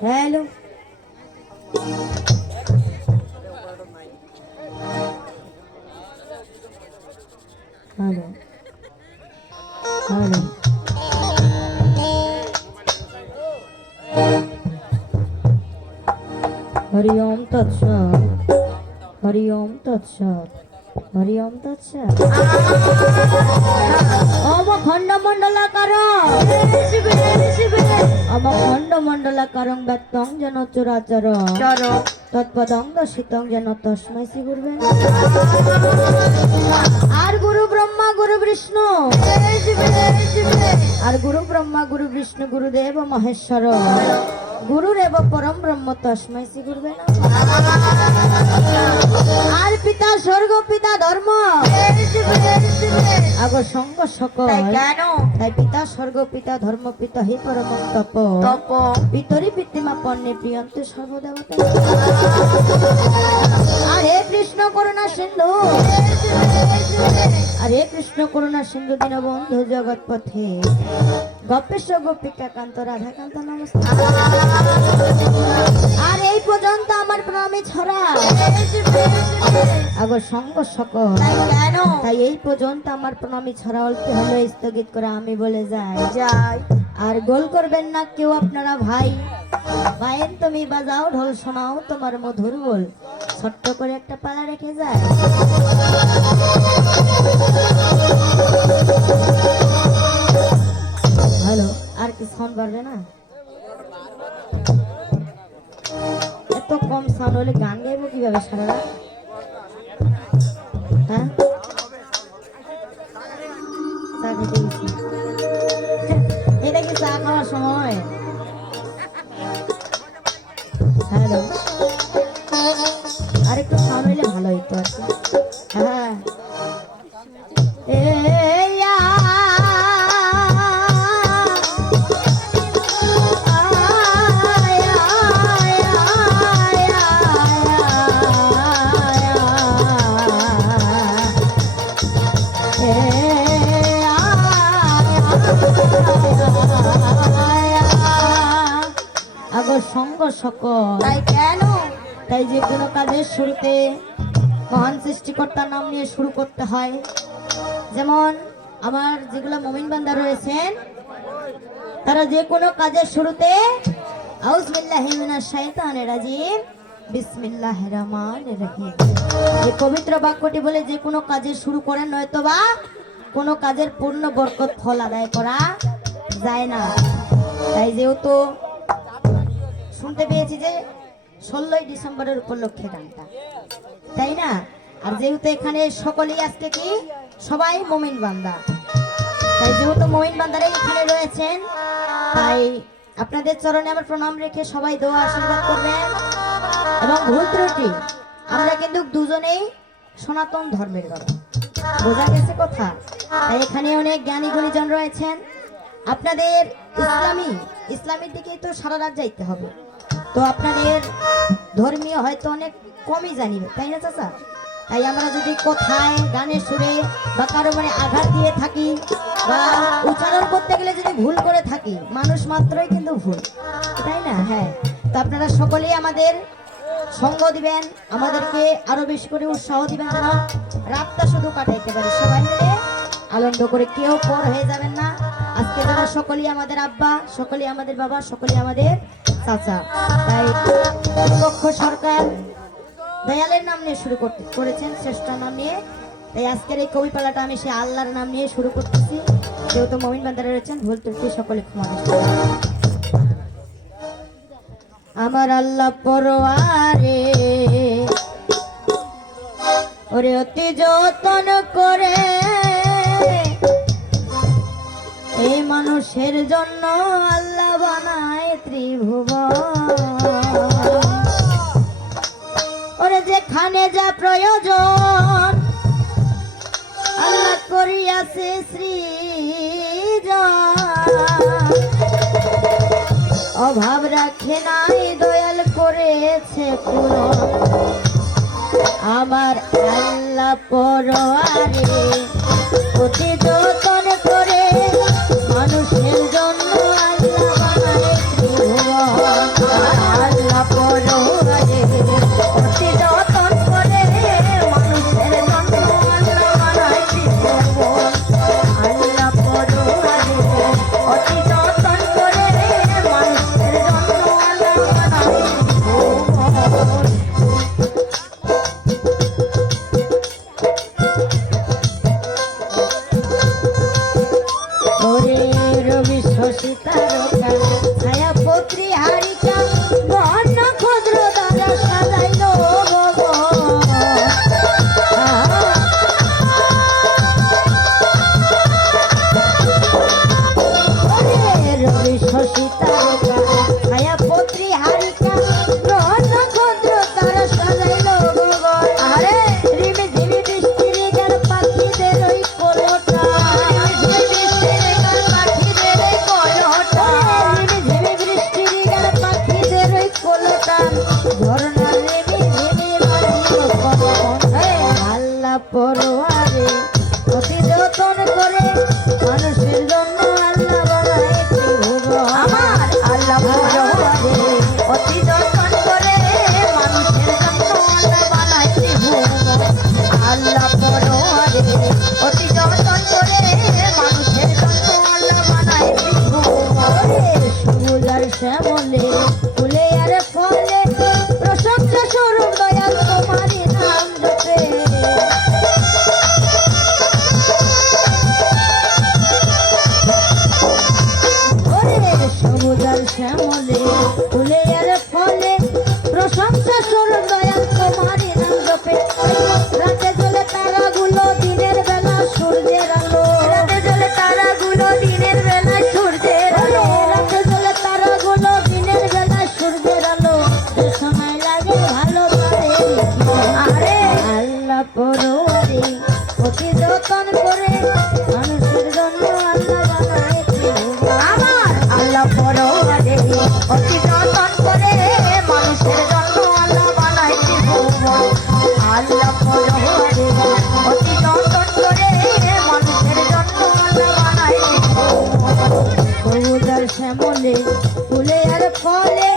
Hello hello hello Hari ওম তৎসৎ হরি ওম তৎসৎ হরি ওম তৎসৎ অবখণ্ড মণ্ডলাকারং অবখণ্ড মণ্ডলাকারং ব্যক্তং যেন চরাচর তৎপদং দর্শিতং যেন তস্मै শ্রী গুরুবে আর গুরু ব্রহ্মা গুরু বিষ্ণু আর গুরু ব্রহ্মা গুরু বিষ্ণু গুরুদেব মহেশ্বর গুরুরেব পরম ব্রহ্ম তস্मै শ্রী গুরুবে আর পিতা স্বর্গ পিতা ধর্ম আগো সঙ্গ সকল তাই পিতা স্বর্গ পিতা ধর্ম পিতা হি পরম তপ পিতরি পিতৃমা পণ্যে প্রিয়ন্ত সর্বদেবতা আরে কৃষ্ণ করুণা সিন্ধু আরে কৃষ্ণ করুণা সিন্ধু দীনবন্ধু জগৎ পথে গোপেশ গোপিকা কান্ত রাধাকান্ত নমস্কার। আর এই পর্যন্ত আমার প্রণামী ছড়া আগো সঙ্গ সকল তাই এই পর্যন্ত আমার প্রণামী ছড়া অল্প হলো স্থগিত করে আমি বলে যাই আর গোল করবেন না কেউ আপনারা ভাই ভাইয়ের তুমি বাজাও ঢোল শোনাও তোমার মধুর বল ছোট্ট করে একটা পালা রেখে যায় হ্যালো আর কি সাউন্ড বাড়বে না এত কম সাউন্ড হলে গান গাইবো কিভাবে সারা রাত হ্যাঁ চা খেতে গেছি এটা কি চা খাওয়ার সময় হ্যালো আরেকটু সাউন্ড হইলে ভালো হইতো আর কি হ্যাঁ সঙ্গ সকল তাই কেন তাই যে কোনো কাজের শুরুতে মহান সৃষ্টিকর্তার নাম নিয়ে শুরু করতে হয় যেমন আমার যেগুলো মুমিন বান্দা রয়েছেন তারা যে কোনো কাজের শুরুতে আউযুবিল্লাহি মিনাশ শাইতানির রাজিম বিসমিল্লাহির রহমানির রহিম এই পবিত্র বাক্যটি বলে যে কোনো কাজের শুরু করেন নয়তোবা কোনো কাজের পূর্ণ বরকত ফল আদায় করা যায় না তাই যেহেতু শুনতে পেয়েছি যে 16ই ডিসেম্বরের উপলক্ষে গানটা তাই না আর যেহেতু এখানে সকলেই আজকে কি সবাই মুমিন বান্দা তাই যেহেতু মুমিন বান্দারা এখানে রয়েছেন তাই আপনাদের চরণে আমার প্রণাম রেখে সবাই দোয়া আশীর্বাদ করবেন এবং ভুল ত্রুটি আমরা কিন্তু দুজনেই সনাতন ধর্মের লোক বোঝা গেছে কথা তাই এখানে অনেক জ্ঞানী গুণীজন রয়েছেন আপনাদের ইসলামের দিকে তো সারা রাত যাইতে হবে তো আপনাদের ধর্মীয় হয়তো অনেক কমই জানি তাই না চাচা তাই আমরা যদি কোথায় গানের সুরে বা কারো মানে আঘাত দিয়ে থাকি বা উচ্চারণ করতে গেলে যদি ভুল করে থাকি মানুষ মাত্রই কিন্তু ভুল তাই না হ্যাঁ তো আপনারা সকলেই আমাদের সঙ্গ দিবেন আমাদেরকে আরো বেশি করে উৎসাহ দিবেন যেন রাতটা শুধু কাটাইতে পারি সবাই মিলে আনন্দ করে কেউ পর হয়ে যাবেন না আজকে যারা সকলেই আমাদের আব্বা সকলেই আমাদের বাবা সকলেই আমাদের চাচা তাই পক্ষ সরকার দয়ালের নাম নিয়ে শুরু করেছেন শ্রেষ্ঠ নাম নিয়ে তাই আজকের এই কবিপালাটা আমি সেই আল্লাহর নাম নিয়ে শুরু করতেছি যেহেতু মুমিন বান্দারা রয়েছেন ভুল ত্রুটি সকলে ক্ষমা করবেন আমার আল্লাহ পরোয়ারে ওরে অতি যতন করে এই মানুষের জন্য আল্লাহ বানায় ত্রিভুবন ওরে যেখানে যা প্রয়োজন আল্লাহ করিয়াছে সৃজন অভাব রাখে নাই দয়াল করেছে পূরণ আমার আল্লাহ পরোয়ারে অতি যতন করে মানুষের জন্য আল্লাহ বানায় ত্রিভুবন পরোয়ারে অতি যতন করে মানুষের জন্য আল্লাহ বানাইছে ভুবন। আমার আল্লাহ পরোয়ারে অতি যতন করে মানুষের জন্য আল্লাহ বানাইছে ভুবন। আল্লাহ পরোয়ারে অতি যতন করে মানুষের জন্য আল্লাহ বানাইছে ভুবন। সবুজ আর শ্যামলে ফুলে আর ফলে প্রশংসা স্বরূপ দয়াল তোমারই নাম জপে। সবুজ আর শ্যামলে ফুলে আর ফলে প্রশংসা স্বরূপ দয়াল তোমারই নাম জপে। রাতে জ্বলে তারাগুলো দিনের বেলা সূর্যের আলো। রাতে জ্বলে তারাগুলো দিনের বেলায় সূর্যের আলো। রাতে জ্বলে তারাগুলো দিনের বেলা সূর্যের আলো। যে সময় লাগে ভালো করে আরে আল্লাহ পরোয়ারে অতি যতন করে মানুষের জন্য আল্লাহ বানাইছে ভুবন। আমার আল্লাহ পরোয়ারে অতি যতন করে মানুষের জন্য আল্লাহ বানাইছে ভুবন। আল্লাহ পরোয়ারে অতি যতন করে মানুষের জন্য আল্লাহ বানাইছে ভুবন। সবুজ আর শ্যামলে ফুলে আর ফলে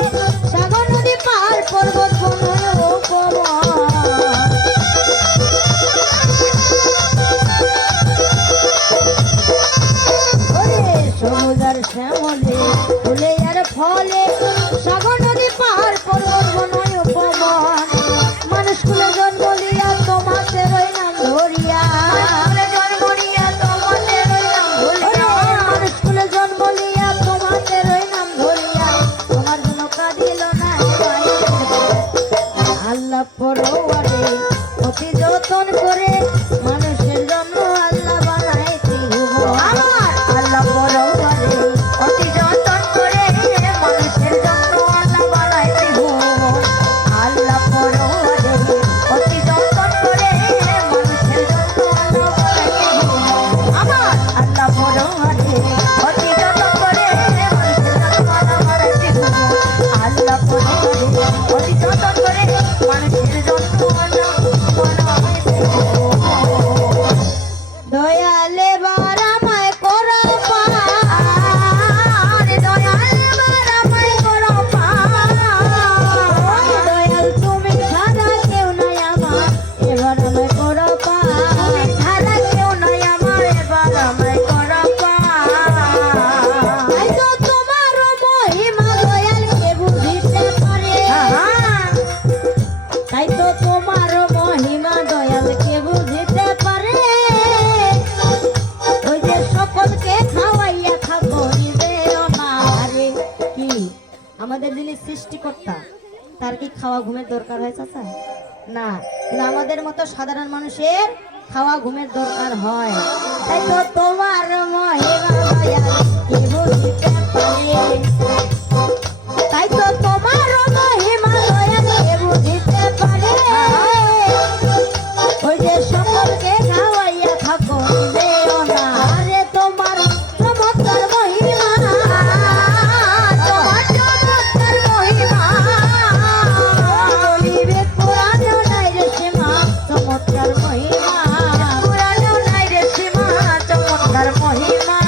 সাগর নদী পাহাড় পর্বত বন উপবন। সবুজ আর শ্যামলে ফুলে আর ফলে সাগর নদী পাহাড় পর্বত বন উপবন। মানুষ কুলে জন্ম লিয়া তোমাদের ওই নাম ধরিয়া। মানুষের জন্ম নিয়ে তোমাদের ওই নাম ভুলিয়া। মানুষ কুলে জন্ম লিয়া তোমাদের ওই নাম ধরিয়া। তোমার জন্য কাঁদিল না আল্লাহ পরোয়ারে অতি যতন করে মানুষের জন্য আল্লাহ বানাইছে ভুবন। আমার আল্লাহ পরোয়ারে অতি যতন করে মানুষের জন্য আল্লাহ বানাইছে ভুবন। আল্লাহ পরোয়ারে অতি যতন করে মানুষের জন্য আল্লাহ বানাইছে ভুবন। আমার আল্লাহ পরোয়ারে অতি যতন করে মানুষের জন্য আল্লাহ বানাইছে ভুবন। আল্লাহ পরোয়ারে অতি যতন করে মানুষের জন্য আল্লাহ বানাইছে ভুবন। দয়ালে বারামায় করো পার। দয়াল বারামায় করো পার। দয়াল তুমি ছাড়া কেউ নাই আমার, এবার আমায় করো পার। ছাড়া কেউ নাই আমার, এবার আমায় করো পার। তাই তো তোমার মহিমা দয়াল কে বুঝিতে পারে। তাই তো তোমার মহিমা দয়াল কে বুঝিতে পারে। ওই যে সকলকে খাওয়াইয়া থাকো নিজের অনাহারে। কি আমাদের যিনি সৃষ্টিকর্তা তার কি খাওয়া ঘুমের দরকার হয় চাচা? না, কিন্তু আমাদের মতো সাধারণ মানুষের খাওয়া ঘুমের দরকার হয়। তাই তো তোমার মহিমা দয়াল কে বুঝিতে পারে। তাই তো তোমার মহিমা দয়াল কে বুঝিতে পারে। ওই যে সকলকে খাওয়াইয়া থাকো নিজের অনাহারে। তোমার চমৎকার মহিমা, তোমার চমৎকার মহিমা বলিবে পুরাণেও নাই রে সীমা। চমৎকার মহিমা পুরাণেও নাই রে সীমা। চমৎকার মহিমা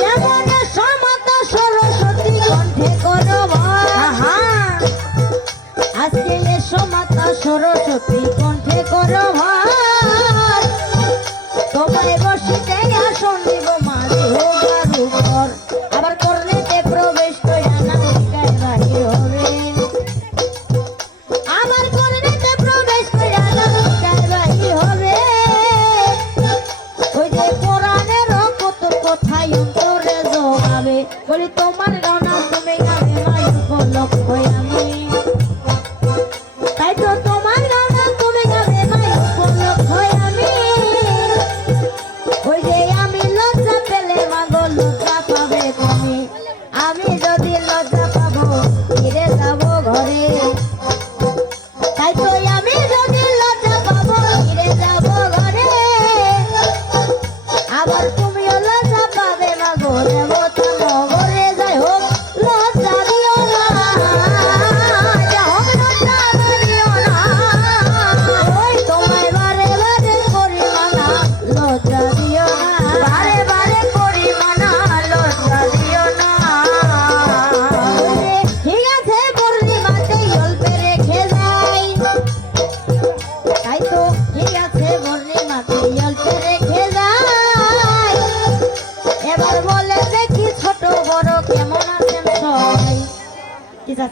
যেমন সমতা সরস্বতী কণ্ঠে করো ভার। আজকে এসো মাতা সরস্বতী কণ্ঠে করো ভার। তোমায় বসিতে আসন দিব মাঝে হোগার উপর। আবার করলেতে প্রবেশ কইরা নামিকায় বাহির হবে। আবার করলেতে প্রবেশ কইরা নামিকায় বাহির হবে। ওই যে কোরআনের কত কথাই অন্তরে জোগাবে। বলি তোমার গানা তুমি গাবে মাই উপলক্ষ আমি। তাই তো তোমার গানা তুমি গাবে মাই উপলক্ষ আমি। ওই যে আমি লজ্জা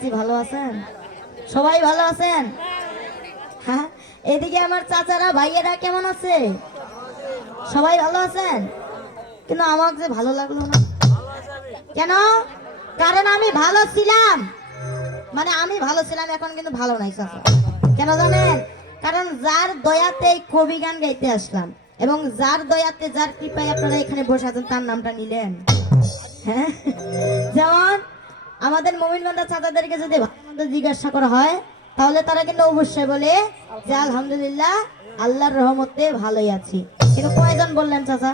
চাচি ভালো আছেন? সবাই ভালো আছেন? হ্যাঁ, এদিকে আমার চাচারা ভাইয়েরা কেমন আছে? সবাই ভালো আছেন? কিন্তু আমাকে যে ভালো লাগলো না কেন? কারণ আমি ভালো ছিলাম, মানে আমি ভালো ছিলাম, এখন কিন্তু ভালো নাই চাচা। কেন জানেন? কারণ যার দয়াতে এই কবি গান গাইতে আসলাম, এবং যার দয়াতে, যার কৃপায় আপনারা এখানে বসে আছেন, তার নামটা নিলেন। হ্যাঁ, যেমন আমাদের মোমিনবান্ধা চাচাদেরকে যদি ভালো মন্দ জিজ্ঞাসা করা হয়, তাহলে তারা কিন্তু অবশ্যই বলে যে আলহামদুলিল্লাহ, আল্লাহর রহমতে ভালোই আছি। কিন্তু কয়জন বললেন চাচা?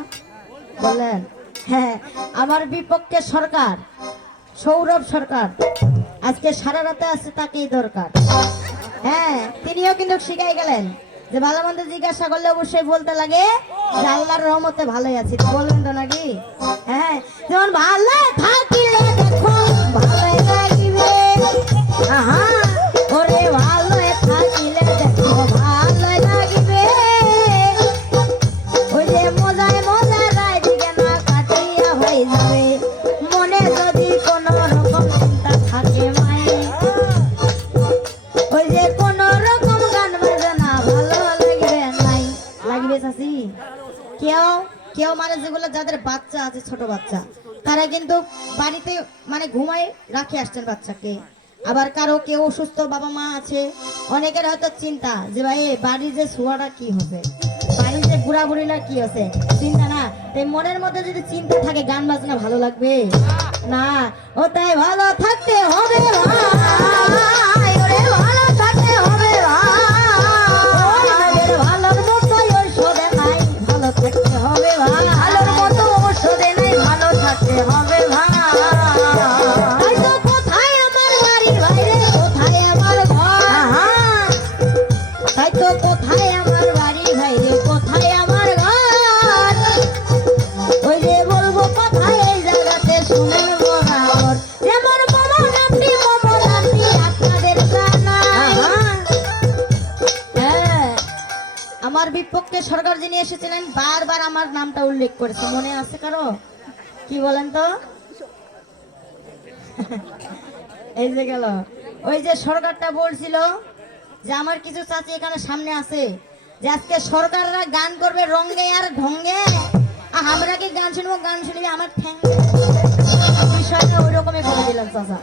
বললেন? হ্যাঁ, আমার বিপক্ষে সরকার, সৌরভ সরকার আজকে সারা রাতে আছে, তাকেই দরকার। হ্যাঁ, তিনিও কিন্তু শিখাই গেলেন যে ভালো মন্দ জিজ্ঞাসা করলে অবশ্যই বলতে লাগে যে আল্লাহর রহমতে ভালোই আছি। তো বলবেন তো নাকি? হ্যাঁ, যেমন ভালো থাকিলে দেখো ভালোই লাগিবে, আহা ওরে ভালো থাকিলে দেখো ভালোই লাগিবে, ওই যে মজায় মজায় রায় দিকে না কাটিয়া হয়ে যাবে, মনে যদি কোনো রকম চিন্তা থাকে মায়ে, ওই যে কোনো রকম গান বাজে না ভালো লাগবে নাই। লাগবে চাচি? কেউ কেউ মানে যেগুলো যাদের বাচ্চা আছে, ছোট বাচ্চা, তারা কিন্তু বাড়িতে মানে ঘুমায় রাখে আসছেন বাচ্চাকে। আবার কারো কেউ অসুস্থ বাবা মা আছে, অনেকের হয়তো চিন্তা যে ভাই বাড়ির যে ছোঁয়াটা কি হবে, বাড়ির যে বুড়া বুড়িরা কি আছে, চিন্তা না। তাই মনের মধ্যে যদি চিন্তা থাকে, গান বাজনা ভালো লাগবে না। ও তাই ভালো থাকতে হবে ভাই, ওরে ভালো থাকতে হবে ভাই, ভালোর মতো ঔষধে নাই, ভালো থাকতে হবে ভাই, ভালোর মতো ঔষধে নাই, ভালো থাকতে হবে ভাই। তাই তো কোথায় আমার বাড়ি ভাই রে, কোথায় আমার ঘর, আহা, তাই তো কোথায় আমার বাড়ি ভাই রে, কোথায় আমার ঘর, ওই যে বলবো কোথায় এই জায়গাতে শুনেন বরাবর, যেমন মোমো নামটি আপনাদের জানাই। হ্যাঁ, আমার বিপক্ষে সরকার যিনি এসেছিলেন বারবার আমার নামটা উল্লেখ করেছে, মনে আছে কারো? কি বলেন তো? এই যে গেল, ওই যে সরকারটা বলছিল যে আমার কিছু চাচি এখানে সামনে আছে, যে আজকে সরকাররা গান করবে রঙ্গে আর ঢঙ্গে, আর আমরা কি গান শুনবো, গান শুনবি আমার ঠ্যাং। বিষয়টা ওই রকমই করে দিলাম চাচা।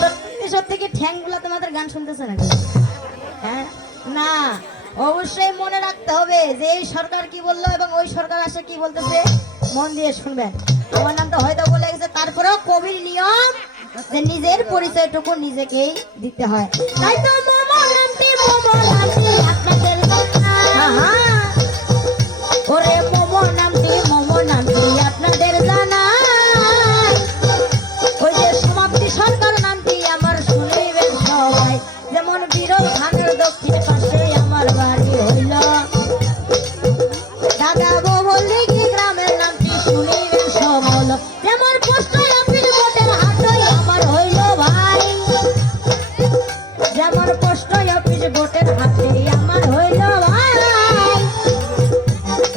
তো সত্যি কি ঠ্যাং গুলা তোমাদের গান শুনতেছে নাকি? হ্যাঁ, না, অবশ্যই মনে রাখতে হবে যে এই সরকার কি বললো এবং ওই সরকার আসে কি বলতেছে, মন দিয়ে শুনবেন। আমার নামটা হয়তো বলে গেছে, তারপরেও কবির নিয়ম যে নিজের পরিচয়টুকু নিজেকেই দিতে হয়। তাই তো মোমো নামটি আপনাদের আহা, ওরে মোমো নামটি আপনাদের জানাই, ওই যে সমাপ্তি সরকার নামটি আমার শুনিবেন সবাই, যেমন বিরল ধানের দক্ষিণ পাশে আমার বাড়ি হইল, দাদা বলি গ্রামের নামটি শুনিবেন সবল, যেমন পোস্ট অফিস বোটের হাটই আমার হইল ভাই, যেমন পোস্ট অফিস বোটের হাটে আমার হইল ভাই,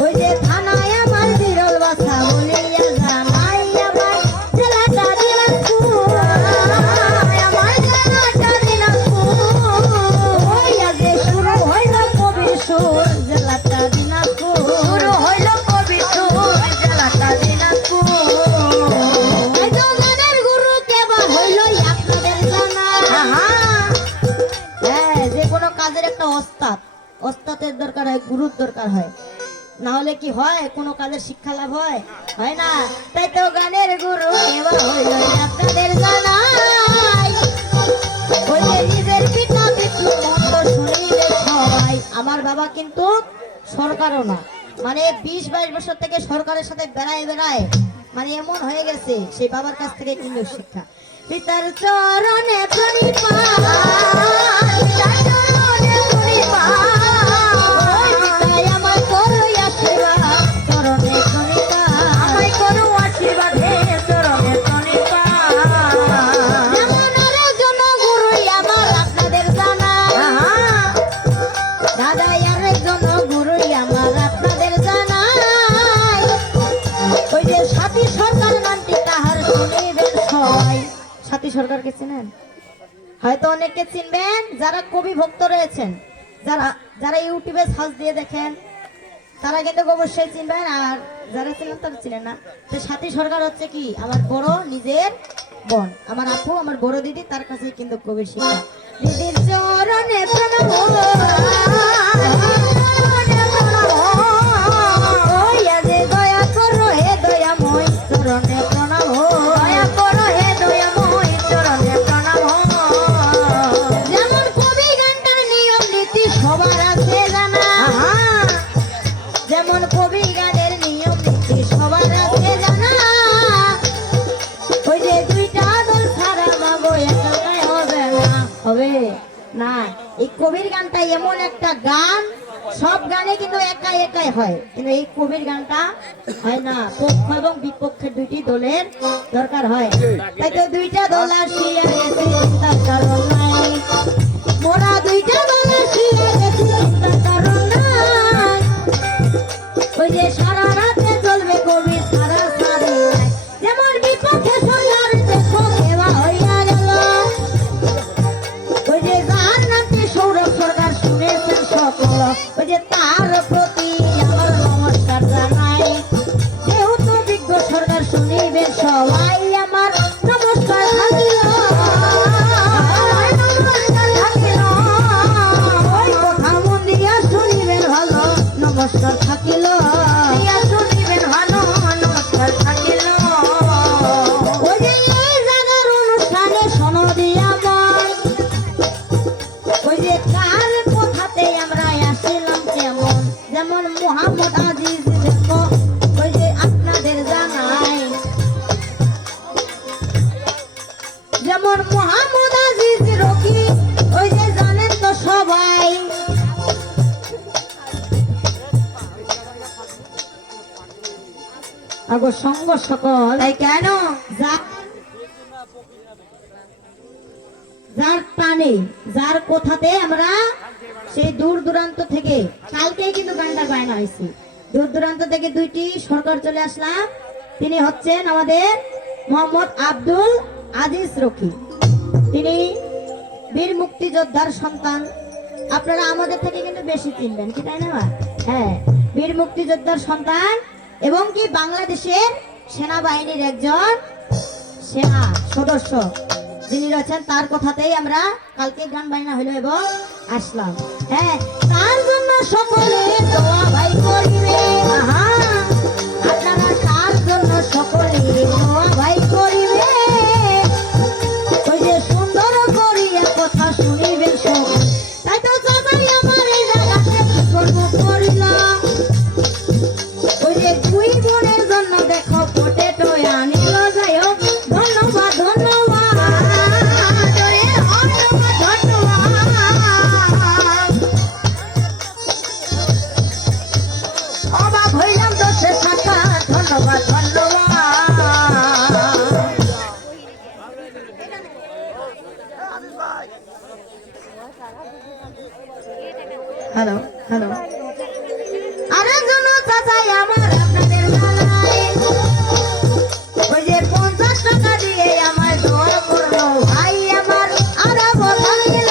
ওই যে থানায় আমার বিরল বাসা বলিয়া জানাই, আমার জেলাটা দিনাজপুর, আমার জেলাটা দিনাজপুর, ওই আগে শুরু হইল কবির সুর, জেলাটা দিনাজপুর, শুরু হইল কবি সুর, জেলাটা দিনাজপুর। এই তো গানের গুরু কেবা হইল আপনাদের জানা। আহা, হ্যাঁ, যে কোনো কাজের একটা ওস্তাদের দরকার হয়, গুরুর দরকার হয়, না হলে কি হয় কোনো কাজের শিক্ষা লাভ হয়? হয় না। তাই তো গানের গুরু এবার হইল আপনাদের জানাই, ওই যে নিজের পিতা পিতৃ মন্দ শুনিলে সবাই। আমার বাবা কিন্তু সরকারও না, মানে 20-22 বছর থেকে সরকারের সাথে বেড়ায়, মানে এমন হয়ে গেছে সেই বাবার কাছ থেকে কিন্তু শিক্ষা। পিতার চরণে প্রণিপাত, পিতার চরণে প্রণিপাত, পিতাই আমার করো আশীর্বাদ, চরণে প্রণিপাত, আমায় করো আশীর্বাদ হে, চরণে প্রণিপাত। যেমন আরেকজন গুরুই আমার আপনাদের জানা, আহা, দাদা আরেকজন গুরুই আমার আপনাদের জানাই, ওই যে সাথী সরকার নামটি তাহার শুনিবেন সবাই, সাথী সাথী সরকারকে চিনেন? হয়তো অনেককে চিনবেন যারা কবি ভক্ত রয়েছেন, যারা যারা ইউটিউবে সার্চ দিয়ে দেখেন তারা কিন্তু অবশ্যই চিনবেন, আর যারা চিনেন তারা চিনেন না। তো সাথী সরকার হচ্ছে কি আমার বড় নিজের বোন, আমার আপু, আমার বড় দিদি, তার কাছে কিন্তু কবির শিক্ষা। দিদির চরণে প্রণাম, ওইয়া যে দয়া করো হে দয়াময়, চরণে প্রণাম, দয়া করো হে দয়াময়, চরণে প্রণাম। যেমন কবি গানটার নিয়ম নীতি সবার আছে জানা, যেমন কবি গানের নিয়ম নীতি সবার আছে জানা। ওই যে দুইটা দল ছাড়া মাগো একাই হবে না, হবে না। এই কবির গানটা এমন একটা গান, সব গানে কিন্তু একাই একাই হয়, কিন্তু এই কবির গানটা হয় না, পক্ষ এবং বিপক্ষের দুইটি দলের দরকার হয়। তাই তো দুইটা দল আসিয়া গেছে চিন্তার কারণ নাই, মোরা দুইটা দল আসিয়া গেছে চিন্তার কারণ নাই। ওই যে সারা রাতে চলবে কবি সারা সারি নাই, যেমন বিপক্ষে সরকার দেখো কেবা হইয়া গেল। ওই যে যার নামটি সৌরভ সরকার শুনেছেন সকল, ওই যে তার প্রতি আমার নমস্কার জানাই। যেহেতু বিজ্ঞ সরকার শুনিবেন সবাই আমার নমস্কার থাকিল, নমস্কার থাকিল। ওই কথা মন দিয়া শুনিবেন ভালো, নমস্কার থাকিল, দিয়া শুনিবেন ভালো, নমস্কার থাকিল। ওই যে এই জায়গার অনুষ্ঠানে শোনো দিয়া মন, ওই যে কার কথাতে আমরা আসিলাম কেমন, যেমন মোহাম্মদ আজিজ দেখো ওই যে আপনাদের জানাই, যেমন মোহাম্মদ আজিজ রকি ওই যে জানেন তো সবাই। আগো সঙ্গ সকল, তাই কেন যার টানে যার কথাতে আমরা সেই দূর দূরান্ত থেকে, কালকেই কিন্তু গানটা গায়না হয়েছে, দূর দূরান্ত থেকে দুইটি সরকার চলে আসলাম। তিনি হচ্ছেন আমাদের মোহাম্মদ আব্দুল আজিজ রকি, তিনি বীর মুক্তিযোদ্ধার সন্তান। আপনারা আমাদের থেকে কিন্তু বেশি চিনবেন কি তাই না? হ্যাঁ, বীর মুক্তিযোদ্ধার সন্তান এবং কি বাংলাদেশের সেনাবাহিনীর একজন সেনা সদস্য যিনি রয়েছেন, তার কথাতেই আমরা কালকে গান বাইনা হইল এবং আসলাম। হ্যাঁ, তার জন্য সকলে দোয়া ভাই করিবে, আপনারা তার জন্য সকলে দোয়া ভাই করিবে। ওই যে সুন্দর করিয়া কথা শুনিবেন সব, তাই তো সবাই আমার এই জায়গাতে কি করবো করিলাম। ওই যে দুই বোনের জন্য দেখো পটেটো আনিল, যাই হোক ধন্যবাদ ধন্যবাদ, অবাক হইলাম তো সে শাখা, ধন্যবাদ ধন্যবাদ। হ্যালো হ্যালো, আরেকজন চাচাই আমার আপনাদের জানাই, ওই যে 50 টাকা দিয়ে আমার দোয়া করলো ভাই আমার, আরো কথা দিল।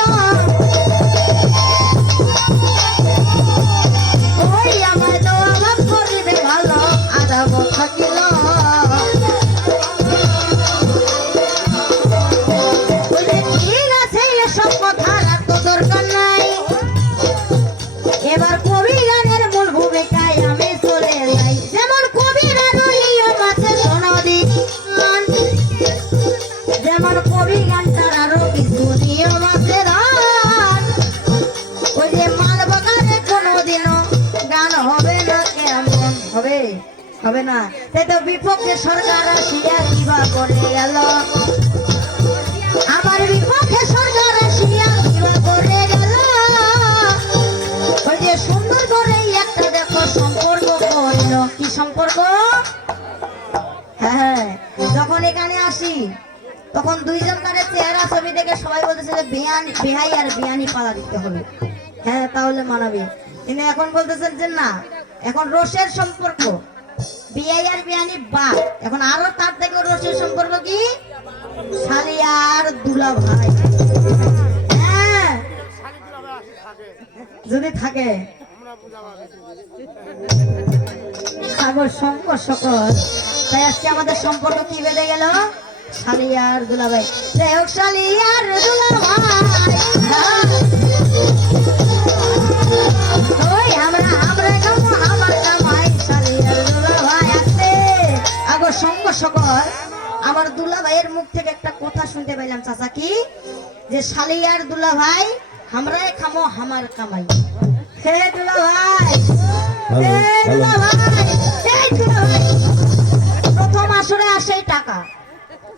ওই আমার দোয়া ভাব করিবে ভালো, আরো কথা দিল। ওই যে ঠিক আছে এসব কথা আর তো দরকার নাই, এবার কবি গানের মূল ভূমিকায় আমি চলে যাই। যেমন কবির নিয়ম আছে সনদি, যেমন কবি গানটার আরো কিছু নিয়ম আছে। ওই যে মাল বাগানে কোনোদিনও গান হবে না, কেমন হবে? হবে না। তাই তো বিপক্ষে সরকার আসিয়া কিবা করে গেল, আমার বিপক্ষে সরকার আসিয়া কিবা করে গেল। ওই যে সুন্দর করে একটা দেখো সম্পর্ক করল, কি সম্পর্ক? হ্যাঁ, যখন এখানে আসি তখন দুইজন তার চেহারা ছবি দেখে সবাই বলতেছে যে বেহাই আর বিয়ানি পালা দিতে হবে, হ্যাঁ তাহলে মানাবে। কিন্তু এখন বলতেছেন যে না, এখন রসের সম্পর্ক, বিয়াই আর বিয়ানি বাদ, এখন আরো তার থেকে রসের সম্পর্ক কি শালি আর দুলা ভাই। হ্যাঁ যদি থাকে সাগর সঙ্গ সকল, তাই আজকে আমাদের সম্পর্ক কি বেঁধে গেল? শালি আর দুলা ভাই। যাই হোক, শালি আর দুলা ভাই, ওই আমরা আমরা কামো আমার কামাই, শালি আর দুলা ভাই আসছে আগর সঙ্গ সকল। আমার দুলা ভাইয়ের মুখ থেকে একটা কথা শুনতে পাইলাম চাচা, কি যে শালি আর দুলা ভাই আমরাই খামো আমার কামাই। হে দুলা ভাই, হে দুলা ভাই, এই দুলা ভাই, প্রথম আসরে আসে টাকা,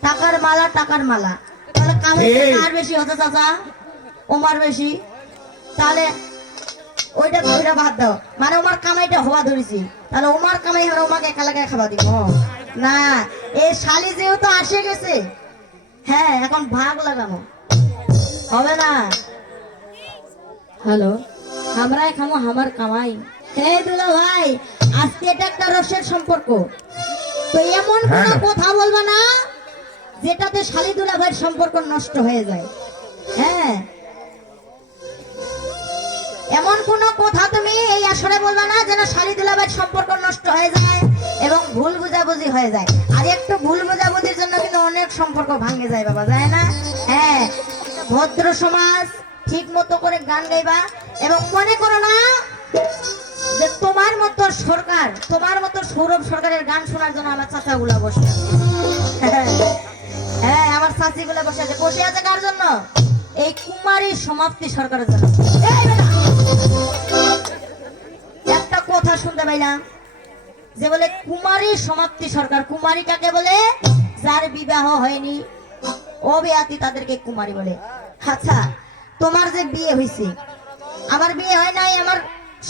টাকার মালা, টাকার মালা। তাহলে কামাই কার বেশি হতো চাচা? ওমার বেশি। তাহলে ওইটা ওইটা বাদ দাও, মানে ওমার কামাইটা হওয়া ধরেছি, তাহলে ওমার কামাই আর ওমাকে একা লাগায় খাওয়া দিব না। এই শালি যেহেতু আসে গেছে, হ্যাঁ এখন ভাগ লাগানো হবে না। হ্যালো, আমরাই খামো আমার কামাই। হে দুলা ভাই, আজকে এটা একটা রসের সম্পর্ক, তো এমন কোনো কথা বলবা না যেটাতে শালি দুলা ভাইয়ের সম্পর্ক নষ্ট হয়ে যায়। হ্যাঁ, এমন কোন কথা তুমি এই আসরে বলবা না যেন শালি দুলা ভাইয়ের সম্পর্ক নষ্ট হয়ে যায় এবং ভুল বুঝাবুঝি হয়ে যায়। আর একটু ভুল বুঝাবুঝির জন্য কিন্তু অনেক সম্পর্ক ভাঙে যায় বাবা, যায় না? হ্যাঁ, ভদ্র সমাজ, ঠিক মতো করে গান গাইবা এবং মনে করো না যে তোমার মতো সরকার, তোমার মতো সৌরভ সরকারের গান শোনার জন্য আমার চাচাগুলা বসে আছে। হ্যাঁ, আমার চাচিগুলা বসে আছে। বসে আছে কার জন্য? এই কুমারী সমাপ্তি সরকারের জন্য। এই বেটা, একটা কথা শুনতে পাইলাম যে বলে কুমারী সমাপ্তি সরকার। কুমারী কাকে বলে? যার বিবাহ হয়নি, অবিয়াতি তাদেরকে কুমারী বলে। আচ্ছা, তোমার যে বিয়ে হয়েছে, আমার বিয়ে হয় নাই, আমার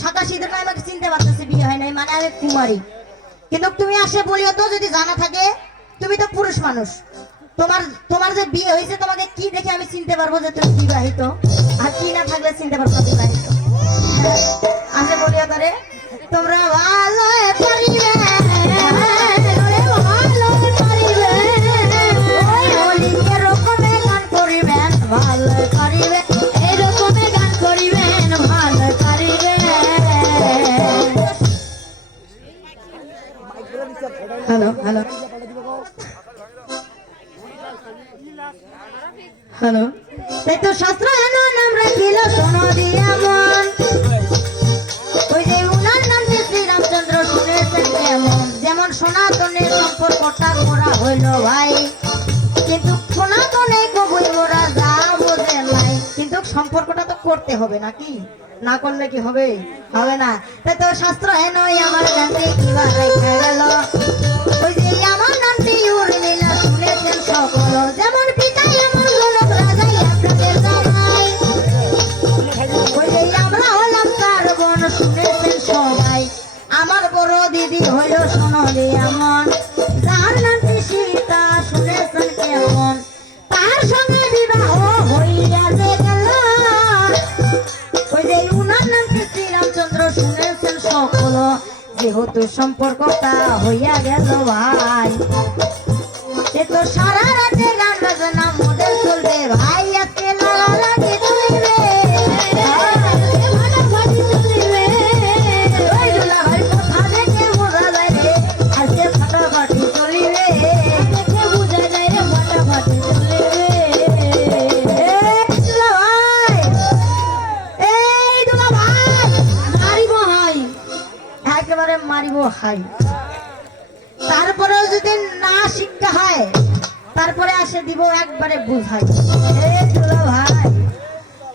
87 দিন আমাকে চিনতে পারতেছে বিয়ে হয় নাই, মানে আমি কুমারী। কিন্তু তুমি আসে বলিও তো, যদি জানা থাকে, তুমি তো পুরুষ মানুষ, তোমার তোমার যে বিয়ে হয়েছে, তোমাকে কি দেখে আমি চিনতে পারবো যে তুমি বিবাহিত? আর কি না থাকলে চিনতে পারবো বিবাহিত? আসে বলিও তোরে, তোমরা ভালো পারিবে, ভালো পারিবে, ওই হলি এরকমে গান করিবেন, ভালো পারিবে, এরকমে গান করিবেন, ভালো পারিবে। হ্যালো হ্যালো হ্যালো, তাই তো শাস্ত্র এনো নাম রাখিল শোনো দিয়া মন, ওই যে উনার নাম যে শ্রীরামচন্দ্র শুনেছেন কেমন, যেমন সনাতনের সম্পর্কটা করা হইল ভাই, কিন্তু সনাতনে কবুই মোরা যা বোঝে নাই, কিন্তু সম্পর্কটা তো করতে হবে নাকি? না করলে কি হবে? হবে না। তাই তো শাস্ত্র এনই আমার গানটি কিবার রেখে গেল, ওই যে আমার নামটি উর্মিলা শুনেছেন সকল, যেমন পিতাই আমার লোক রাজাই আপনাদের জানাই, ওই যে আমরা হলাম কারবন শুনেছেন সবাই, আমার বড় দিদি হইল সোনালি এমন, যার নামটি সীতা শুনেছেন কেমন, তার সঙ্গে বিবাহ হইয়া যে গেল, ওই যে উনার নামটি শ্রীরামচন্দ্র শুনেছেন সকল, যেহেতু সম্পর্কটা হইয়া গেল ভাই, এ তো সারা রাতে গান বাজনা মডেল চলবে ভাই, আজকে লাগা লাগে চলিবে, ফাটাফাটি চলিবে, ওই দুলা ভাই কথা দেখে বোঝা যায় রে, আজকে ফাটাফাটি চলিবে, দেখে বোঝা যায় রে, ফাটাফাটি চলিবে। এই দুলা ভাই, এই দুলা ভাই, মারিব হাই, একেবারে মারিব হাই। তারপরেও যদি না শিক্ষা হয়, তারপরে আসে দিব একবারে বুঝাই। এই দুলা ভাই,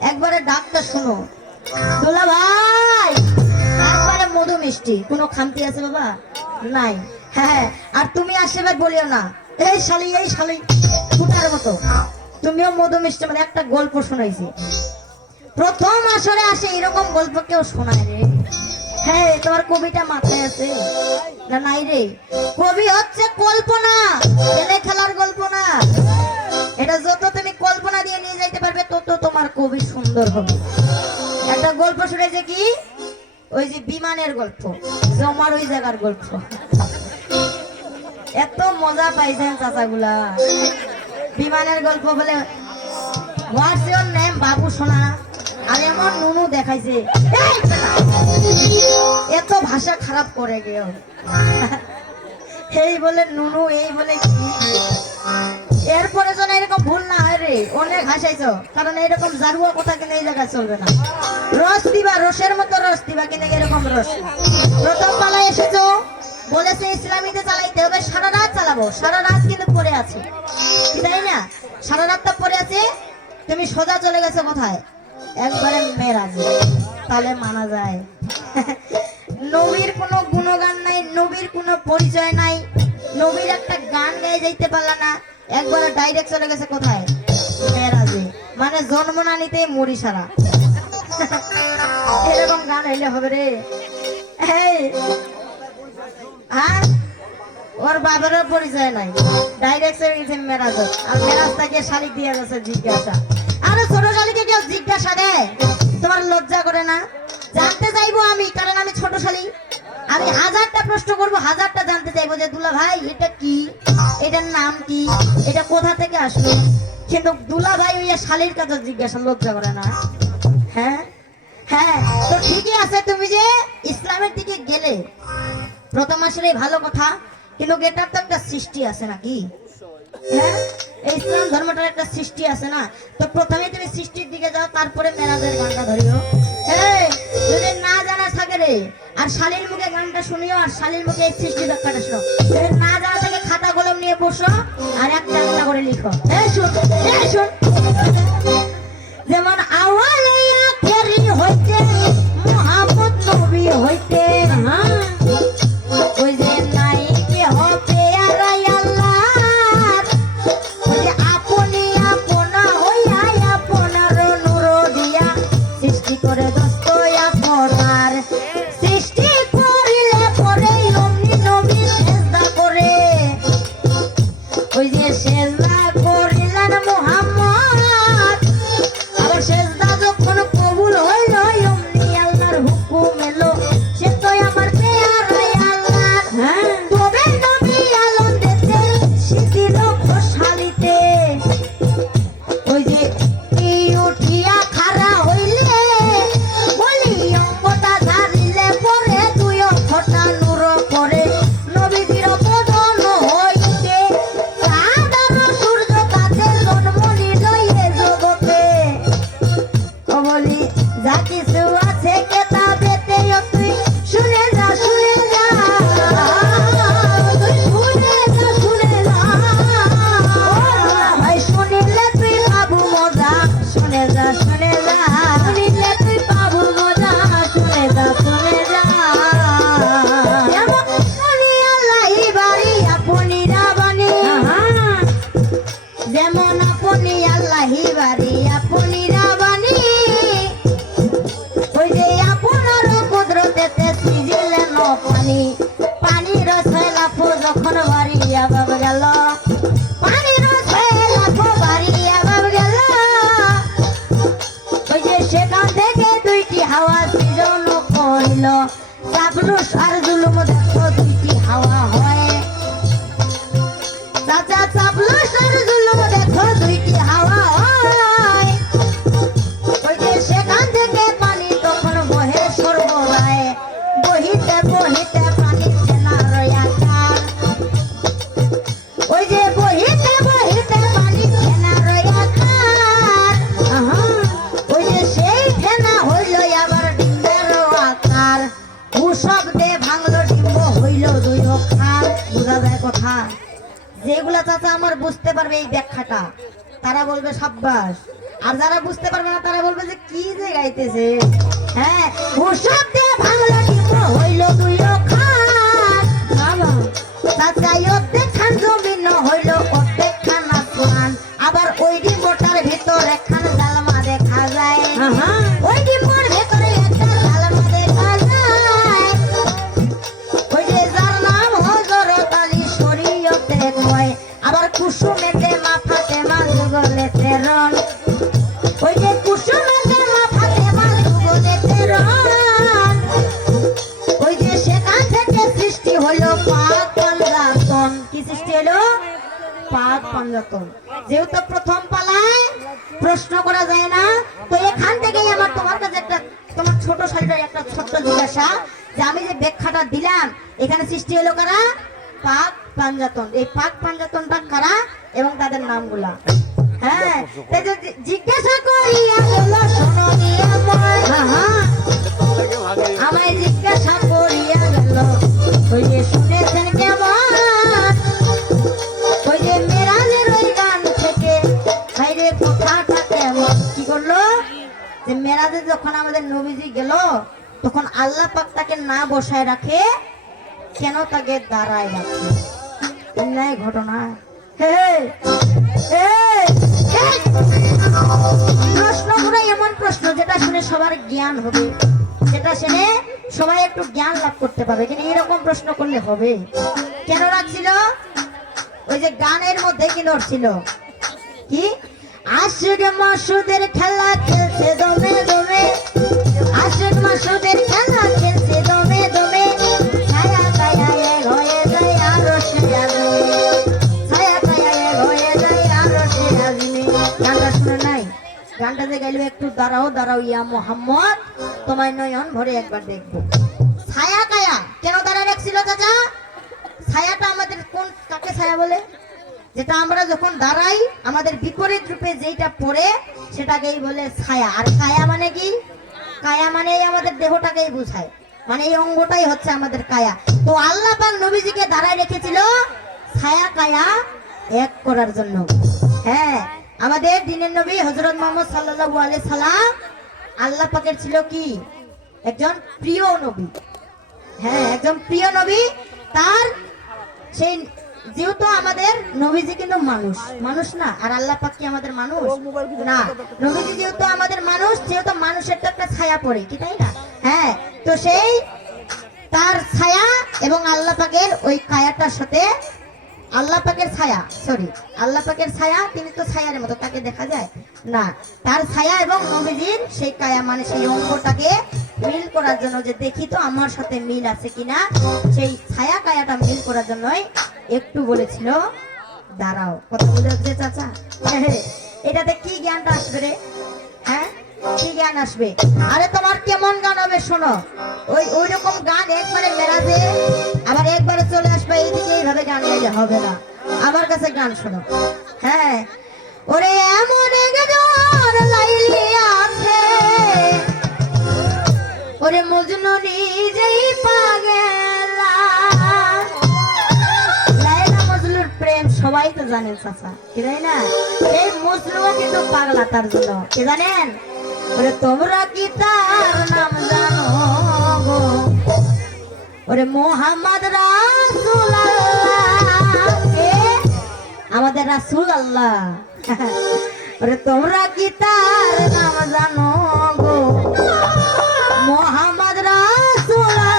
একবারে ডাকটা শোনো দুলা ভাই, একবারে মধু মিষ্টি, কোনো খামতি আছে বাবা? নাই। হ্যাঁ, আর তুমি আশীর্বাদ বলিও না এই শালি, এই শালি ফুটার মতো, তুমিও মধু মিষ্টি। মানে একটা গল্প শোনাইছি, প্রথম আসরে আসে এরকম গল্প কেউ শোনায় রে? হ্যাঁ, তোমার কবিটা মাথায় আছে না? নাই রে, কবি হচ্ছে কল্পনা, ছেলে খেলার গল্প না। এটা যত তুমি কল্পনা দিয়ে নিয়ে যাইতে পারবে, তত তোমার কবি সুন্দর হবে। একটা গল্প শুনেছে কি, ওই যে বিমানের গল্প, জমার ওই জায়গার গল্প। এত মজা পাইছেন চাচাগুলা, বিমানের গল্প বলে হোয়াটস ইওর নেম বাবু সোনা, আর এমন নুনু দেখাইছে এই বেটা, এত ভাষা খারাপ করে গেও। এই বলে নুনু, এই বলে কি। এরপরে যেন এরকম ভুল না হয় রে, অনেক হাসাইছো, কারণ এইরকম জারুয়া কথা কিন্তু এই জায়গায় চলবে না। রস দিবা, রসের মতো রস দিবা, কিন্তু এরকম রস না। প্রথম পালায় এসেছো, বলেছে ইসলামীতে চালাইতে হবে, সারা রাত চালাবো, সারা রাত কিন্তু পড়ে আছে, কি তাই না? সারা রাতটা পড়ে আছে, তুমি সোজা চলে গেছো কোথায়? একবারে মেরাজে, তাহলে মানা যায়। নবীর কোনো গুণগান নাই, নবীর কোনো পরিচয় নাই, নবীর একটা গান গায়ে যাইতে পারলা না, একবারে ডাইরেক্ট চলে গেছে কোথায়? মেরাজে, মানে জন্ম না নিতেই মরি সারা। এরকম গান হইলে হবে রে? এই আর ওর বাবারও পরিচয় নাই, ডাইরেক্ট চলে গেছে মেরাজ, আর মেরাজ থেকে শালিক দিয়ে গেছে জিজ্ঞাসা। আরে ছোট শালিকে কেউ জিজ্ঞাসা দেয়? তোমার লজ্জা করে না? জানতে চাইবো আমি, কারণ আমি ছোট শালি, আমি হাজারটা প্রশ্ন করবো, হাজারটা জানতে চাইবো যে দুলা ভাই এটা কি, এটার নাম কি, এটা কোথা থেকে আসলো। কিন্তু দুলা ভাই ওই শালির কাছে জিজ্ঞাসা লজ্জা করে না? হ্যাঁ হ্যাঁ, তো ঠিকই আছে, তুমি যে ইসলামের দিকে গেলে প্রথম আসলে ভালো কথা, কিন্তু এটার তো একটা সৃষ্টি আছে নাকি? হ্যাঁ, এই ইসলাম ধর্মটার একটা সৃষ্টি আছে না? তো প্রথমে তুমি সৃষ্টির দিকে যাও, তারপরে মেরাজের গানটা ধরিও। এই যদি না জানা থাকে রে, আর শালীর মুখে গানটা শুনিও, আর শালীর মুখে এই সৃষ্টি ব্যাখ্যাটা শোনো। যদি না জানা থাকে খাতা কলম নিয়ে বসো, আর একটা একটা করে লিখো। এই শুন, এই শুন, যেমন আওয়ালে আখেরি হইতে মুহাম্মদ নবী হইতে, ওই যে নাই কে হবে আর আল্লাহর, ওই যে আপনি আপনা হইয়া আপনার নূর দিয়া সৃষ্টি করে দোস্ত আপনার, সৃষ্টি করিলে পরে অমনি নবী সেজদা করে, ওই যে সেজদা করিলেন মুহাম্মদ, আবার সেজদা যখন কবুল হইল অমনি আল্লাহর হুকুম এলো, সে তো আমার পেয়ারা আল্লাহর। তবে নবী আলম দিতে শিখিল খুশহালিতে, ওই যে এই উঠিয়া খাড়া হইলে বলি অঙ্গটা ঝাড়িলে পরে তুই অক্ষটা নূর করে, নবীজির বদন হইতে চাঁদ আর সূর্য তাদের জন্ম নিল এ জগতে, ও বলি যা কিছু আছে কেতাবেতে তুই শুনে যা, শুনে যা, তুই শুনে যা, শুনে যা, ভাই শুনিলে তুই পাবো মজা, শুনে যা, শুনে যা, শুনিলে তুই পাবো মজা, শুনে যা, শুনে যা। যেমন আপনি আল্লাহি বাড়ি আপনি রাবানি, যেমন আপনি আল্লাহি বাড়ি আপনি রাবানি, ওই যে আপনার কুদরতেতে সিজিলেন পানি, পানি রস হয়ে লাফো যখন বাড়িয়া বাব গেল, পানি রস হয়ে লাফো বাড়িয়া বাব গেল, ওই যে সেখান থেকে দুইটি হাওয়া সৃজন করিল, চাপলুস আর জুলুম দেখো দুইটি হাওয়া হয়, চাচা চাপলুস আর জুলুম দেখো দুইটি হাওয়া হয়, ওই যে সেখান থেকে পানি তখন বহে সর্বদায়, বহিতে বহিতে পানি সেনা রয়াকার, ওই যে বহিতে বহিতে পানি সেনা রয়াকার, ওই যে সেই ফেনা হইল আবার ডিম্বের আকার, শব্দে ভাঙলো ডিম্ব হইল দুই অক্ষর। বোঝা যায় কথা? যেগুলা চাচা আমার বুঝতে পারবে এই ব্যাখ্যাটা, তারা বলবে সাব্বাস, আর যারা বুঝতে পারবে না তারা বলবে যে কি যে গাইতেছে। হ্যাঁ, শব্দে ভাঙলো ডিম্ব হইল দুই অক্ষর, চাচা অর্ধেক খান জমিন হইল অর্ধেক খান আসমান, আবার ওই ডিম্বটার ভিতর একখান জালমা দেখা যায়, ওই ডিম্বর ভেতরে একটা জালমা দেখা যায়, ওই যে যার নাম হযরত আলী শরীয়তে কয়, আবার কুসুমেতে মাথাতে মাঝগলেতে রং, ওই যে কুসুমেতে মাথাতে মাঝগলেতে রং, পাক পাঞ্জাতন। যেহেতু প্রথম পালায় প্রশ্ন করা যায় না, তো এখান থেকেই আমার তোমার কাছে একটা, তোমার ছোট শরীরের একটা ছোট্ট জিজ্ঞাসা, যে আমি যে ব্যাখ্যাটা দিলাম এখানে সৃষ্টি হলো কারা? পাক পাঞ্জাতন। এই পাক পাঞ্জাতনটা কারা এবং তাদের নামগুলা? হ্যাঁ, তাই তো জিজ্ঞাসা করিয়া গেল শোনো নিয়াময়। আমায় জিজ্ঞাসা করিয়া গেল ওই যে শুনেছেন কেমন, ওই যে মেরাজের ওই গান থেকে বাইরে কথাটা কেমন। কি করলো? যে মেরাজে যখন আমাদের নবীজি গেল তখন আল্লাহ পাক তাকে না বসায় রাখে, কেন তাকে দাঁড়ায় রাখে? নাই ঘটনা। প্রশ্নগুলো এমন প্রশ্ন যেটা শুনে সবার জ্ঞান হবে, যেটা শুনে সবাই একটু জ্ঞান লাভ করতে পারবে। কিন্তু এরকম প্রশ্ন করলে হবে? কেন রাখছিল? ওই যে গানের মধ্যে কি নড়ছিল, কি আশিক মাসুদের খেলা খেলছে দমে দমে, আশিক মাসুদের খেলা খেলছে দমে দমে, ছায়া ছায়া এক হয়ে যায় আরশে আযমে, ছায়া ছায়া এক হয়ে যায় আরশে আযমে। গানটা শুনে নাই? গানটা যে গাইলো, একটু দাঁড়াও দাঁড়াও ইয়া মোহাম্মদ, তোমায় নয়ন ভরে একবার দেখবো। ছায়া কায়া কেন দাঁড়ায় রাখছিল চাচা? ছায়াটা আমাদের কোন, কাকে ছায়া বলে? যেটা আমরা যখন দাঁড়াই আমাদের বিপরীত রূপে যেটা পড়ে সেটাকেই বলে ছায়া। আর কায়া মানে কি? কায়া মানে আমাদের দেহটাকেই বোঝায়, মানে এই অঙ্গটাই হচ্ছে আমাদের কায়া। তো আল্লাহ পাক নবীজিকে দাঁড়ায় রেখেছিল ছায়া কায়া এক করার জন্য। হ্যাঁ, আমাদের দিনের নবী হযরত মুহাম্মদ সাল্লাল্লাহু আলাইহি সাল্লাম আল্লাহ পাকের ছিল কি? একজন প্রিয় নবী। হ্যাঁ, একজন প্রিয় নবী। তার সেই, যেহেতু আমাদের নবীজি কিন্তু মানুষ, মানুষ না? আর আল্লাহ পাক কি আমাদের মানুষ না? নবীজি যেহেতু আমাদের মানুষ, যেহেতু মানুষের তো একটা ছায়া পড়ে, কি তাই না? হ্যাঁ, তো সেই তার ছায়া এবং আল্লাহ পাকের ওই কায়াটার সাথে, আল্লাহ পাকের ছায়া, সরি আল্লাহ পাকের ছায়া, তিনি তো ছায়ার মতো, তাকে দেখা যায় না। তার ছায়া এবং নবীজির সেই কায়া মানে সেই অঙ্গটাকে মিল করার জন্য, যে দেখি তো আমার সাথে মিল আছে কিনা, সেই ছায়া কায়াটা মিল করার জন্যই একটু বলেছিল দাঁড়াও। কথা বলে হচ্ছে চাচা, এটাতে কি জ্ঞানটা আসবে রে? হ্যাঁ, কি জ্ঞান আসবে? আরে তোমার কেমন গান হবে শোনো, ওই রকম গান একবারে মেরাজে, আবার একবারে চলে আসবে এইদিকে, এইভাবে গান গাইলে হবে না। আমার কাছে গান শোনো। হ্যাঁ, ওরে এমন একজন লাইলি আছে, ওরে মজনু নিজেই পাগলা। লাইলা মজনুর প্রেম সবাই তো জানেন চাচা, কি তাই না? এই মজনুও কিন্তু পাগলা তার জন্য, কি জানেন? ওরে তোমরা কি তার নাম জানো গো? ওরে মোহাম্মদ রাসূলুল্লাহ, আমাদের রাসূল আল্লাহ। ওরে তোমরা কি তার নাম জানো গো? মোহাম্মদ রাসূলুল্লাহ।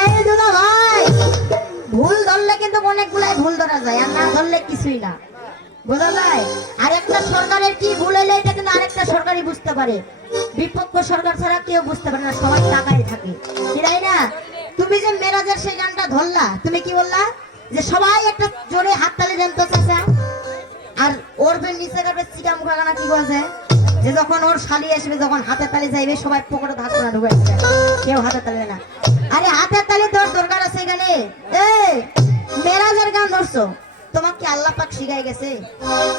এই দুলা ভাই, ভুল ধরলে কিন্তু অনেকগুলাই ভুল ধরা যায়, আর না ধরলে কিছুই না, বোঝা যায়? আর একটা সরকারের কি ভুল হইলে এটা কিন্তু আরেকটা সরকারই বুঝতে পারে, বিপক্ষ সরকার ছাড়া কেউ বুঝতে পারে না, সবাই টাকায় থাকে, তাই না? তুমি যে মেরাজের সেই গানটা ধরলা, তুমি কি বললা? যে সবাই একটা জোরে হাততালি দেন তো চাচা। আর ওর নিচে কাটবে চিকা মুখা গানা কি বলছে, যে যখন ওর শালি আসবে, যখন হাতের তালি চাইবে, সবাই পকেটে হাত না ঢুকে, কেউ হাতের তালি না। আরে হাতের তালি তোর দরকার আছে এখানে? এই মেরাজের গান ধরছো, তোমাকে আল্লাহ পাক শিখাই গেছে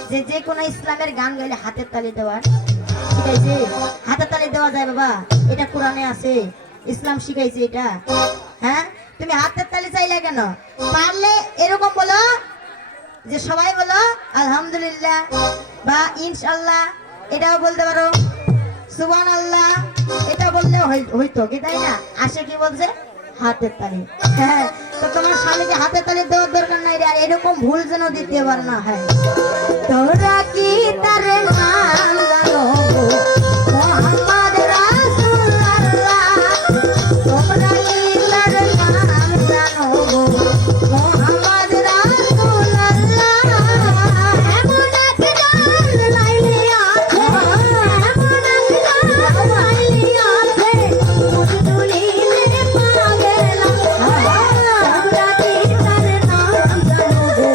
যে যে কোনো ইসলামের গান গাইলে হাতের তালি দেওয়ার? শিখাইছে? হাতের তালি দেওয়া যায় বাবা, এটা কোরআনে আছে, ইসলাম শিখাইছে এটা। হ্যাঁ, তুমি হাতের তালি চাইলে কেন? পারলে এরকম বলো, যে সবাই বলো আলহামদুলিল্লাহ বা ইনশাআল্লাহ, এটাও বলতে পারো, সুবহানাল্লাহ এটা বললেও হইতো, কি তাই না? আসে কি বলছে? হাতের তালি। হ্যাঁ, তো তোমার স্বামীকে হাতের তালি দেওয়ার দরকার নাই রে, আর এরকম ভুল যেন দ্বিতীয়বার না হয়। তোমরা কি তার নাম জানো গো? মোহাম্মদ রাসূলুল্লাহ। তোমরা কি তার নাম জানো গো? মোহাম্মদ রাসূলুল্লাহ। এমন একজন লাইলি আছে, এমন একজন লাইলি আছে, মজনু নিজে পাগলা। তোমরা কি তার নাম জানো গো?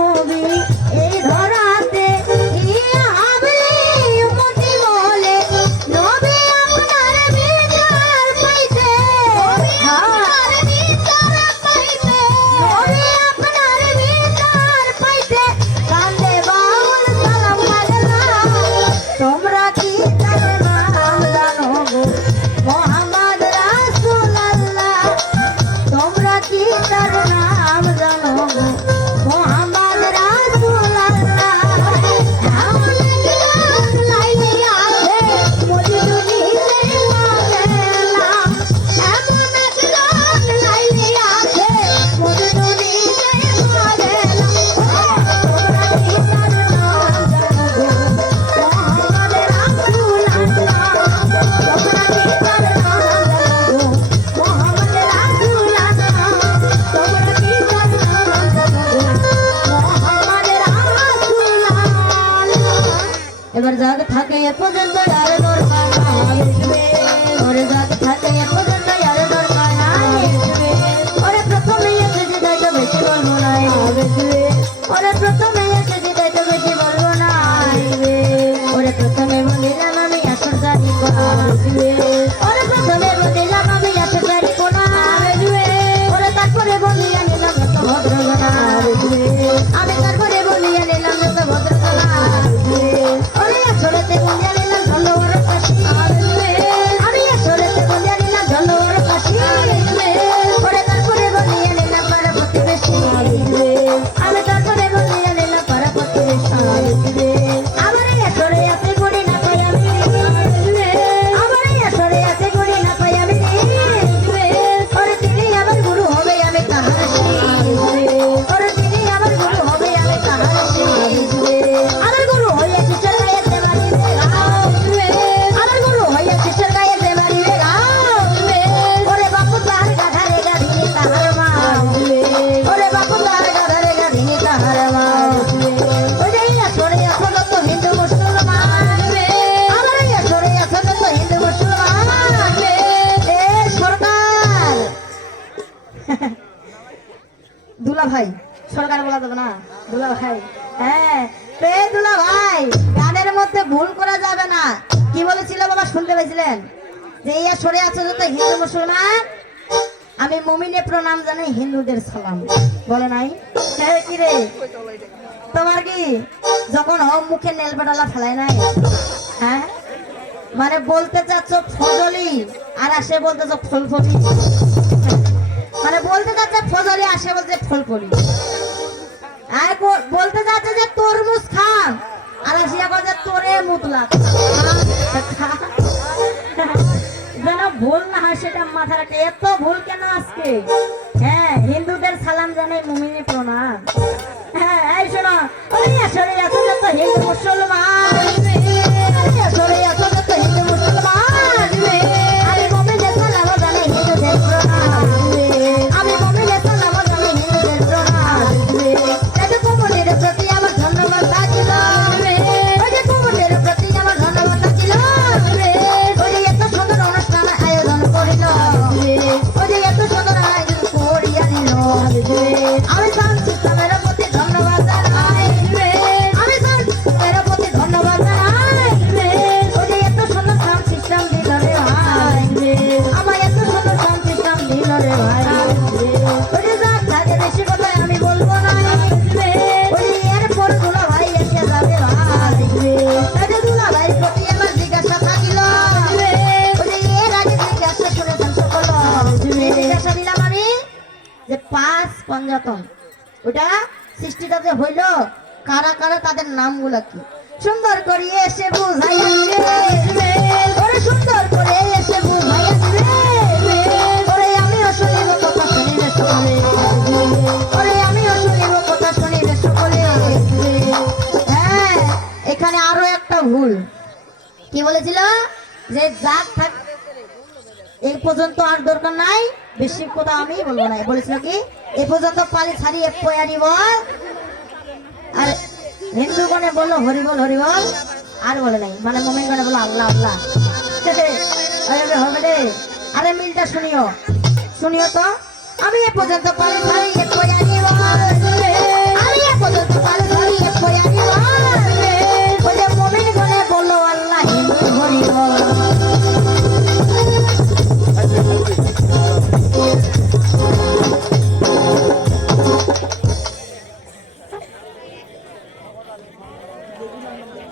নবী এই ধরাতে ইয়া হাবলি উম্মতি বলে নবী আপনার বিচার পাইতে নবী আপনার বিচার পাইতে কান্দে বাউল সালাম লাগলা তোমরা কি তার নাম জানো গো মোহাম্মদ রাসূলুল্লাহ তোমরা কি তার নাম জানো গো মোহাম্মদ রাসূলুল্লাহ এমন গান লাইনে আছে মজনুনি মাগেলা এমন গান লাইনে আছে মজনুনি মাগেলা তোমরা কি তার নাম জানো গো মোহাম্মদ রাসূলুল্লাহ তোমরা কি তার নাম জানো গো মোহাম্মদ রাসূলুল্লাহ তোমরা কি তার নাম জানো গো মোহাম্মদ রাসূলুল্লাহ এবার জাগ থাকে এ পর্যন্ত আর দরকার নাই ওরে জাগ থাকে এ পর্যন্ত আর দরকার নাই ওরে প্রথমে এসে যেতে তো বেশি বলবো না ওরে প্রথমে এসে যেতে তো বেশি বলবো না ওরে প্রথমে বলিলাম আমি আসর জানি কোনা ওরে প্রথমে বলিলাম আমি আসর জানি কোনা ওরে তারপরে বলিয়া নিলাম এত ভদ্র গোনা আমি তারপরে বলিয়া নিলাম এত ভদ্র গোনা ওরে আসরেতে বলিয়া নিলাম ধন্যবাদ কাশি আমি আসরেতে বলিয়া নিলাম ধন্যবাদ কাশি ওরে তারপরে বলিয়া নিলাম পারা প্রতিবেশী আমি তারপরে বলিয়া নিলাম পারা প্রতিবেশী আমার এই আসরে আছে গুণী না পাই আমি আমার এই আসরে আছে গুণী না পাই আমি ওরে তিনি আমার গুরু হবে আমি তাহার ওরে তিনি আমার গুরু হবে আমি তাহার আমার গুরু হইয়া শিষ্যের গায়ে দেবারি আমার গুরু হইয়া শিষ্যের গায়ে দেবারি ওরে বাপু তার গাধারে গাধিনী তাহার মা ওরে বাপু তার গাধারে গাধিনী তাহার মা ওরে এই আসরে আছে যত হিন্দু মুসলমান আমার এই আসরে আছে যত হিন্দু মুসলমান এ সরকার দুলা ভাই সরকার বলা যাবে না দুলা ভাই হ্যাঁ তে দুলা ভাই গানের মধ্যে ভুল করা যাবে না কি বলেছিল বাবা শুনতে পেয়েছিলেন যে ইয়া সরে আছে যত হিন্দু মুসলমান আমি মুমিনে প্রণাম জানাই হিন্দুদের সালাম বলে নাই কি রে তোমার কি যখন হোম মুখে নেল পাটালা ফেলায় নাই হ্যাঁ মানে বলতে চাচ্ছ ফজলি আর আসে বলতেছ ফুলফলি মানে বলতে চাচ্ছে ফজলি আসে বলতে ফুলফলি আর বলতে যাচ্ছে যে তরমুজ খান আর আসিয়া বলছে তোরে মুতলা যেন ভুল না হয় সেটা মাথা রাখে এত ভুল কেন আজকে হ্যাঁ হিন্দুদের সালাম জানাই মুমিনে প্রণাম হ্যাঁ এই শোনো ওই আসলে এত যত হিন্দু মুসলমান আসলে এত যত হিন্দু মুসলমান আমি মুমিনে সালাম জানাই হিন্দুদের প্রণাম আমি মুমিনে সালাম জানাই হিন্দুদের প্রণাম এত কুমুদের প্রতি আমার ধন্যবাদ থাকিল ওই যে কুমুদের প্রতি আমার ধন্যবাদ থাকিল ওই যে এত সুন্দর অনুষ্ঠান আয়োজন করিল ওই যে এত সুন্দর আয়োজন করিয়া নিল আমি সাউন্ড সিস্টেমের প্রতি ধন্যবাদ জানাই আমি সাউন্ড সিস্টেমের প্রতি ধন্যবাদ জানাই ওই যে এত সুন্দর সাউন্ড সিস্টেম দিল রে ভাই আমার এত সুন্দর সাউন্ড সিস্টেম দিল রে ভাই ওই যে যাক থাকে বেশি কথা আমি বলবো না ওই যে এরপর দুলা ভাই এসে যাবে ভাই ওই যে দুলা ভাই প্রতি আমার জিজ্ঞাসা থাকিল ওই যে এর আগে জিজ্ঞাসা করেছেন সকল জিজ্ঞাসা দিলাম আমি যে 5 পঞ্জাতন ওটা সৃষ্টিটা যে হইল কারা কারা তাদের নামগুলা কি সুন্দর করে এসে বুঝাইয়া দিবে ওরে সুন্দর করে এসে বুঝাইয়া দিবে ওরে আমিও শুনিব কথা শুনিবে সকলে ওরে আমিও শুনিব কথা শুনিবে সকলে হ্যাঁ এখানে আরো একটা ভুল কি বলেছিল যে যাক থাক এই পর্যন্ত আর দরকার নাই বেশি কথা আমি বলবো না বলেছিল কি এই পর্যন্ত পালি ছাড়িয়ে পয়ারি বল আর হিন্দু গণে বললো হরিবল হরিবল আর বলে নাই মানে মুমিন গণে বললো আল্লাহ আল্লাহ হবে রে আরে মিলটা শুনিও শুনিও তো আমি এ পর্যন্ত পালি ছাড়িয়ে পয়ারি বল আমি এ পর্যন্ত Bye.